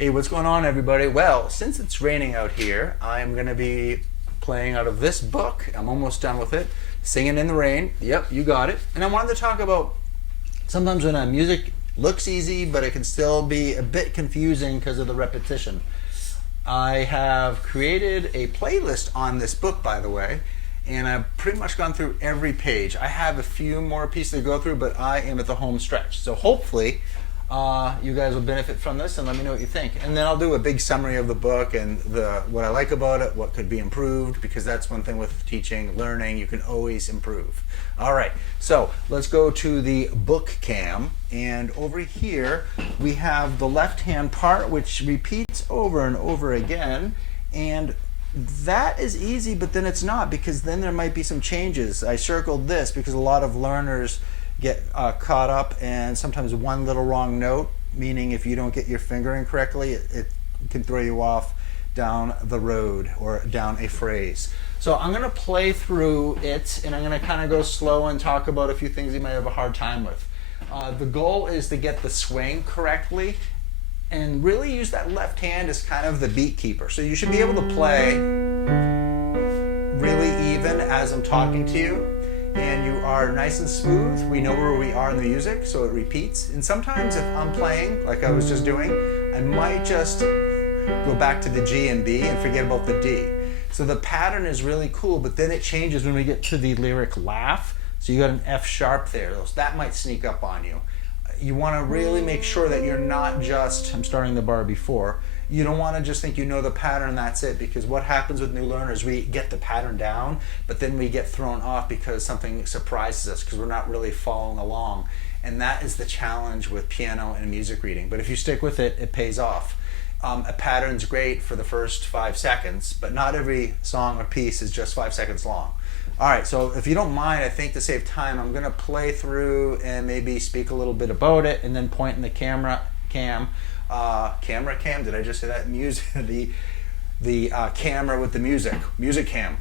Hey, what's going on, everybody? Well, since it's raining out here, I'm going to be playing out of this book. I'm almost done with it. Singing in the Rain. Yep, you got it. And I wanted to talk about sometimes when music looks easy, but it can still be a bit confusing because of the repetition. I have created a playlist on this book, by the way, and I've pretty much gone through every page. I have a few more pieces to go through, but I am at the home stretch. So hopefully you guys will benefit from this, and let me know what you think. And then I'll do a big summary of the book and what I like about it, what could be improved, because that's one thing with teaching, learning, you can always improve. All right, so let's go to the book cam, and over here we have the left-hand part, which repeats over and over again, and that is easy, but then it's not, because then there might be some changes. I circled this because a lot of learners get caught up and sometimes one little wrong note, meaning if you don't get your fingering correctly, it can throw you off down the road or down a phrase. So I'm going to play through it, and I'm going to kind of go slow and talk about a few things you might have a hard time with. The goal is to get the swing correctly and really use that left hand as kind of the beat keeper. So you should be able to play really even as I'm talking to you, and you are nice and smooth. We know where we are in the music, so it repeats. And sometimes if I'm playing, like I was just doing, I might just go back to the G and B and forget about the D. So the pattern is really cool, but then it changes when we get to the lyric laugh. So you got an F sharp there. That might sneak up on you. You want to really make sure that you're not just, I'm starting the bar before, you don't want to just think you know the pattern and that's it, because what happens with new learners, we get the pattern down, but then we get thrown off because something surprises us because we're not really following along. And that is the challenge with piano and music reading. But if you stick with it, it pays off. A pattern's great for the first 5 seconds, but not every song or piece is just 5 seconds long. All right, so if you don't mind, I think to save time, I'm going to play through and maybe speak a little bit about it and then point in the camera cam. Camera cam, did I just say that? Music, the camera with the music cam.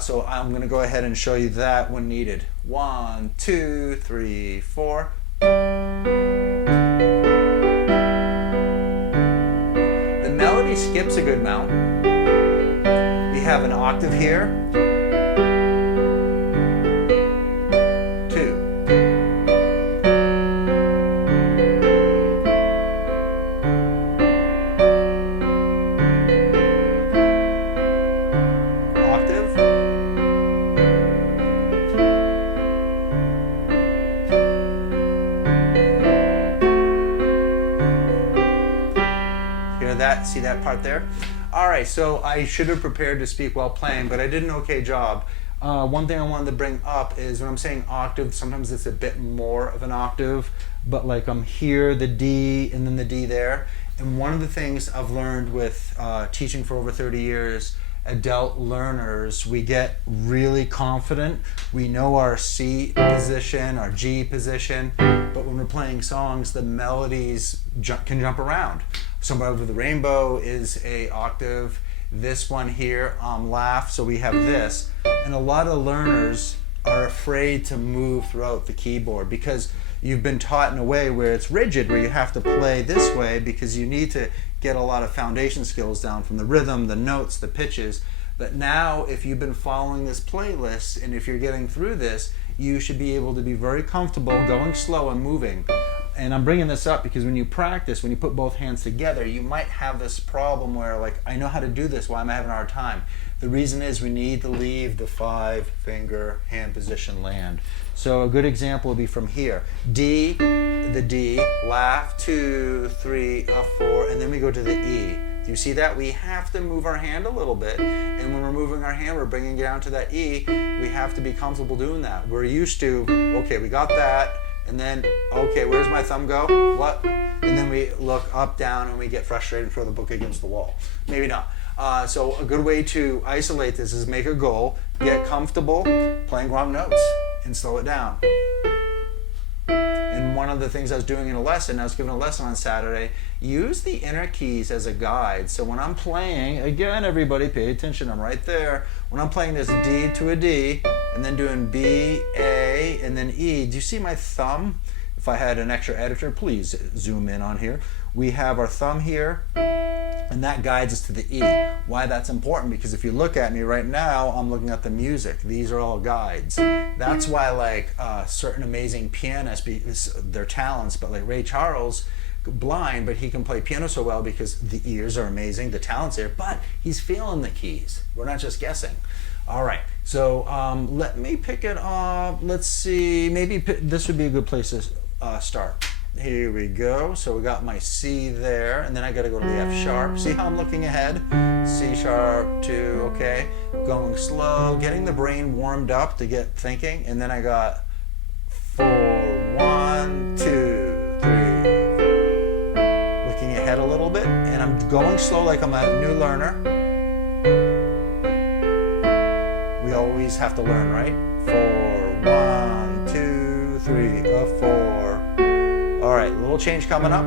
So I'm going to go ahead and show you that when needed. 1, 2, 3, 4. The melody skips a good amount. We have an octave here. See that part there? All right, so I should have prepared to speak while playing, but I did an okay job. One thing I wanted to bring up is when I'm saying octave, sometimes it's a bit more of an octave, but like I'm here, the D, and then the D there. And one of the things I've learned with teaching for over 30 years, adult learners, we get really confident. We know our C position, our G position, but when we're playing songs, the melodies can jump around. Somewhere Over the Rainbow is a octave. This one here, Laugh, so we have this. And a lot of learners are afraid to move throughout the keyboard because you've been taught in a way where it's rigid, where you have to play this way because you need to get a lot of foundation skills down from the rhythm, the notes, the pitches. But now, if you've been following this playlist and if you're getting through this, you should be able to be very comfortable going slow and moving. And I'm bringing this up because when you practice, when you put both hands together, you might have this problem where, like, I know how to do this, why am I having a hard time? The reason is we need to leave the 5-finger hand position land. So a good example would be from here. D, the D, laugh, 2, 3, 4, and then we go to the E. Do you see that? We have to move our hand a little bit, and when we're moving our hand, we're bringing it down to that E. We have to be comfortable doing that. We're used to, okay, we got that, and then, okay, where's my thumb go? What? And then we look up, down, and we get frustrated and throw the book against the wall. Maybe not. So a good way to isolate this is make a goal, get comfortable playing wrong notes, and slow it down. And one of the things I was doing in a lesson, I was giving a lesson on Saturday, use the inner keys as a guide. So when I'm playing, again, everybody pay attention, I'm right there. When I'm playing this D to a D, and then doing B, A, and then E, do you see my thumb? If I had an extra editor, please zoom in on here. we have our thumb here, and that guides us to the E. Why that's important? Because if you look at me right now, I'm looking at the music. These are all guides. That's why, like, certain amazing pianists, their talents, but like Ray Charles, blind, but he can play piano so well because the ears are amazing, the talent's there, but he's feeling the keys. We're not just guessing. All right, so let me pick it up. Let's see, maybe this would be a good place to start. Here we go. So we got my C there, and then I got to go to the F sharp. See how I'm looking ahead? C sharp, 2, okay. Going slow, getting the brain warmed up to get thinking, and then I got 4, 1, 2, 3. Looking ahead a little bit, and I'm going slow like I'm a new learner. We always have to learn, right? 4, 1, 2, 3, 4. All right, a little change coming up.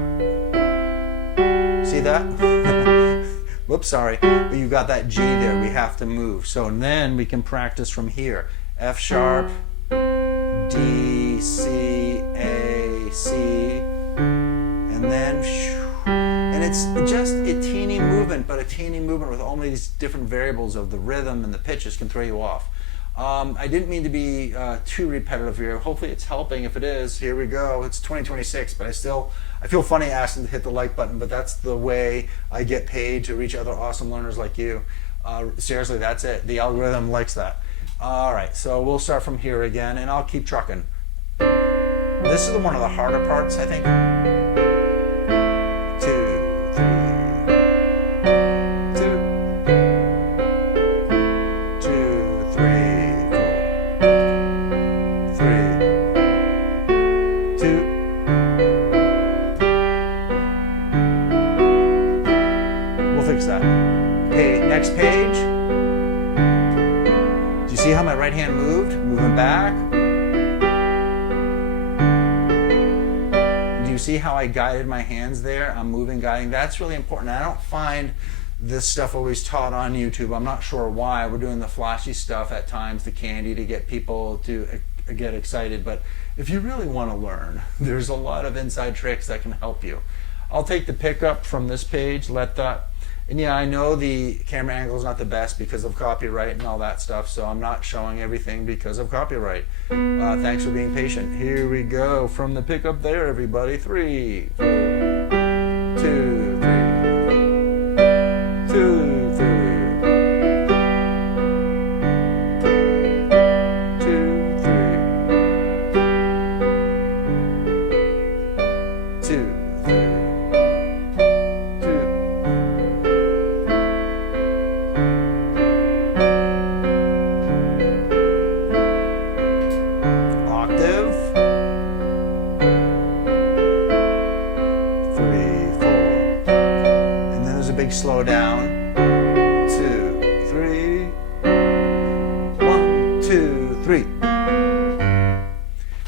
See that? Whoops, sorry. But you got that G there. We have to move. So then we can practice from here. F sharp, D, C, A, C, and then, and it's just a teeny movement, but a teeny movement with all these different variables of the rhythm and the pitches can throw you off. I didn't mean to be too repetitive here. Hopefully it's helping. If it is, here we go. It's 2026, but I feel funny asking to hit the like button, but that's the way I get paid to reach other awesome learners like you. Seriously, that's it. The algorithm likes that. All right, so we'll start from here again, and I'll keep trucking. This is one of the harder parts, I think. 2, 3. 2, 2, 3. 2. We'll fix that. Okay, next page. Do you see how my right hand moved? Moving back. Do you see how I guided my hands there? I'm moving, guiding. That's really important. I don't find this stuff always taught on YouTube. I'm not sure why. We're doing the flashy stuff at times, the candy, to get people to get excited. But if you really want to learn, there's a lot of inside tricks that can help you. I'll take the pickup from this page, and yeah, I know the camera angle is not the best because of copyright and all that stuff, so I'm not showing everything because of copyright. Thanks for being patient. Here we go from the pickup there, everybody. 3, 4, 2, 3, 2, 3. 2, 3. Slow down. 2, 3. 1, 2, 3.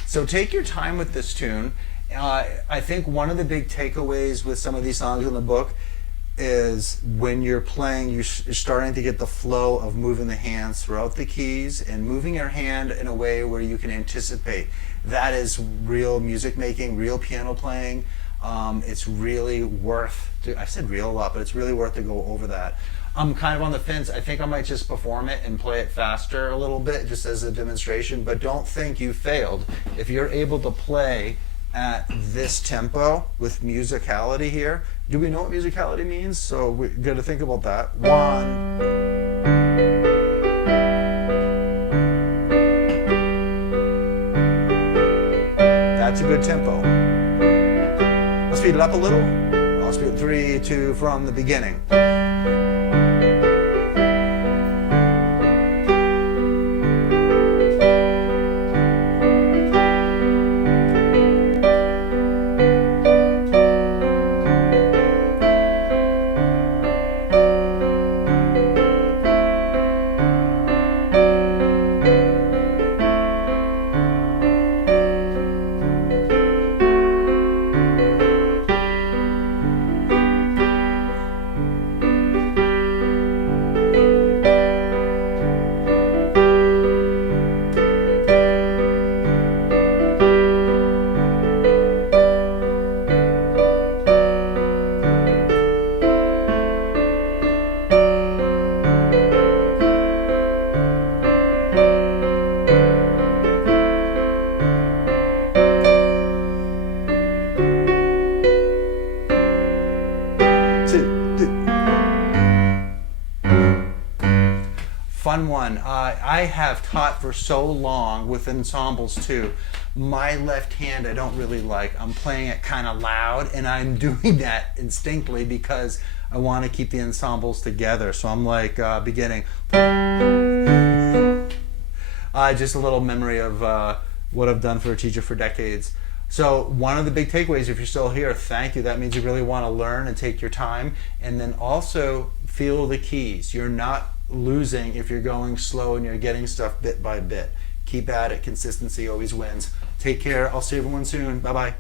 So take your time with this tune. I think one of the big takeaways with some of these songs in the book is when you're playing, you're starting to get the flow of moving the hands throughout the keys and moving your hand in a way where you can anticipate. That is real music making, real piano playing. It's really worth I said real a lot, but it's really worth to go over that. I'm kind of on the fence. I think I might just perform it and play it faster a little bit just as a demonstration, but don't think you failed. If you're able to play at this tempo with musicality here, do we know what musicality means? So we got to think about that. 1. That's a good tempo. Speed it up a little. I'll speed 3, 2 from the beginning. Fun one. I have taught for so long with ensembles too. My left hand I don't really like. I'm playing it kind of loud, and I'm doing that instinctively because I want to keep the ensembles together. So I'm like beginning. Just a little memory of what I've done for a teacher for decades. So one of the big takeaways, if you're still here, thank you. That means you really want to learn and take your time. And then also feel the keys. You're not losing if you're going slow and you're getting stuff bit by bit. Keep at it. Consistency always wins. Take care. I'll see everyone soon. Bye-bye.